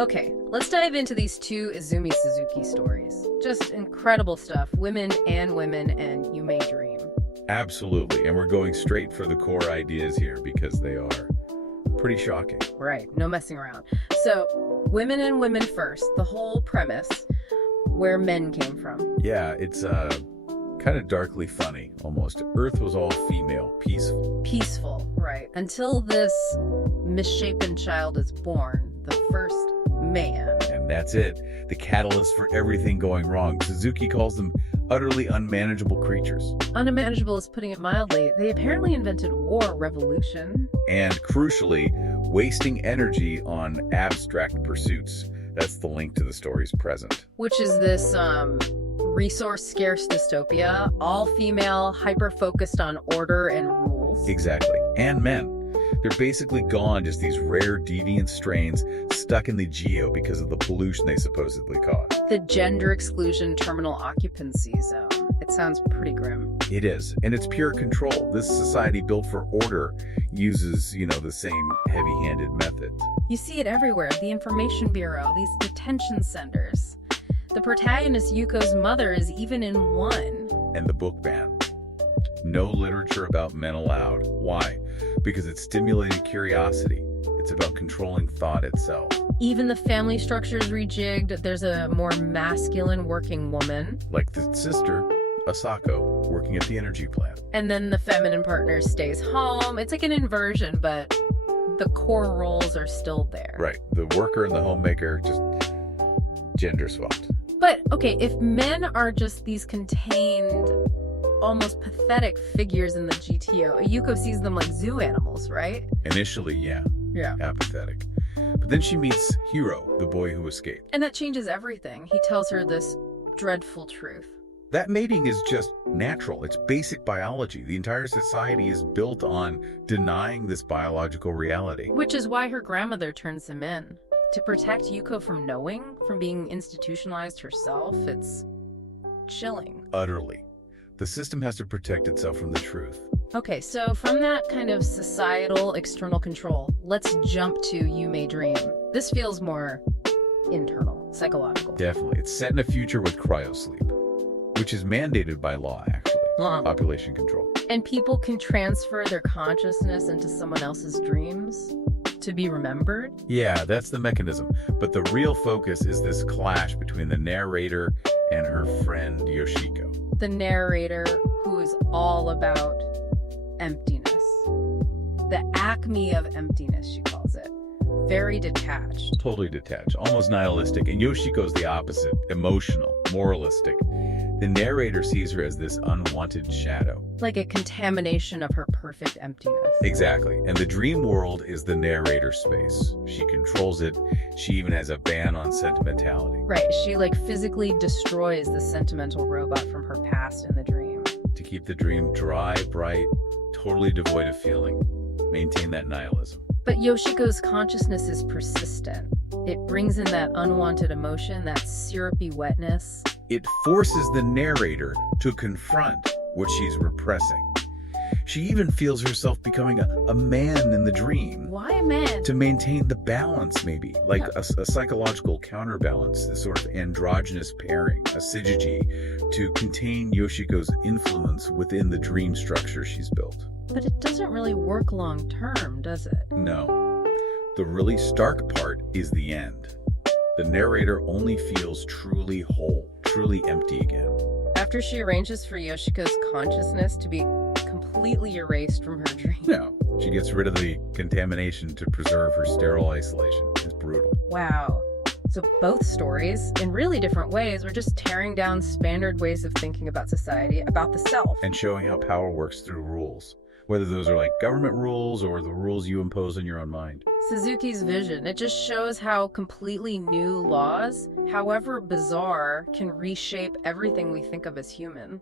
Okay, let's dive into these two Izumi Suzuki stories. Just incredible stuff. Women, and you may dream. Absolutely, and we're going straight for the core ideas here because they are pretty shocking. Right, no messing around. So, women and women first, the whole premise, where men came from. Yeah, it's kind of darkly funny, almost. Earth was all female, peaceful. Peaceful, right. Until this misshapen child is born, the first man. And that's it. The catalyst for everything going wrong. Suzuki calls them utterly unmanageable creatures. Unmanageable is putting it mildly. They apparently invented war, revolution. And crucially, wasting energy on abstract pursuits. That's the link to the story's present. Which is this resource-scarce dystopia, all female, hyper-focused on order and rules. Exactly. And men. They're basically gone, just these rare deviant strains stuck in the geo because of the pollution they supposedly caused. The gender exclusion terminal occupancy zone. It sounds pretty grim. It is, and it's pure control. This society built for order uses, the same heavy-handed methods. You see it everywhere. The Information Bureau, these detention centers. The protagonist, Yuko's mother, is even in one. And the book ban. No literature about men allowed. Why? Because it stimulated curiosity. It's about controlling thought itself. Even the family structure is rejigged. There's a more masculine working woman. Like the sister, Asako, working at the energy plant. And then the feminine partner stays home. It's like an inversion, but the core roles are still there. Right. The worker and the homemaker just gender swapped. But, okay, if men are just these contained, almost pathetic figures in the GTO, Yuko sees them like zoo animals, right? Initially, yeah. Yeah. Apathetic. But then she meets Hiro, the boy who escaped. And that changes everything. He tells her this dreadful truth. That mating is just natural. It's basic biology. The entire society is built on denying this biological reality. Which is why her grandmother turns him in. To protect Yuko from knowing, from being institutionalized herself, it's chilling. Utterly. The system has to protect itself from the truth. Okay, so from that kind of societal external control, let's jump to You May Dream. This feels more internal, psychological. Definitely. It's set in a future with cryosleep, which is mandated by law, actually. Population control. And people can transfer their consciousness into someone else's dreams to be remembered? Yeah, that's the mechanism. But the real focus is this clash between the narrator and her friend Yoshiko. The narrator who is all about emptiness. The acme of emptiness, she calls it. Very detached. Totally detached, almost nihilistic. And Yoshiko's the opposite, emotional, moralistic. The narrator sees her as this unwanted shadow. Like a contamination of her perfect emptiness. Exactly. And the dream world is the narrator's space. She controls it. She even has a ban on sentimentality. Right. She physically destroys the sentimental robot from her past in the dream. To keep the dream dry, bright, totally devoid of feeling. Maintain that nihilism. But Yoshiko's consciousness is persistent. It brings in that unwanted emotion, that syrupy wetness. It forces the narrator to confront what she's repressing. She even feels herself becoming a man in the dream. Why a man? To maintain the balance, maybe. Like a psychological counterbalance, this sort of androgynous pairing, a syzygy, to contain Yoshiko's influence within the dream structure she's built. But it doesn't really work long term, does it? No. The really stark part is the end. The narrator only feels truly whole, truly empty again. After she arranges for Yoshiko's consciousness to be completely erased from her dream. No, she gets rid of the contamination to preserve her sterile isolation. It's brutal. Wow. So both stories, in really different ways, were just tearing down standard ways of thinking about society, about the self. And showing how power works through rules. Whether those are like government rules or the rules you impose in your own mind. Suzuki's vision, it just shows how completely new laws, however bizarre, can reshape everything we think of as human.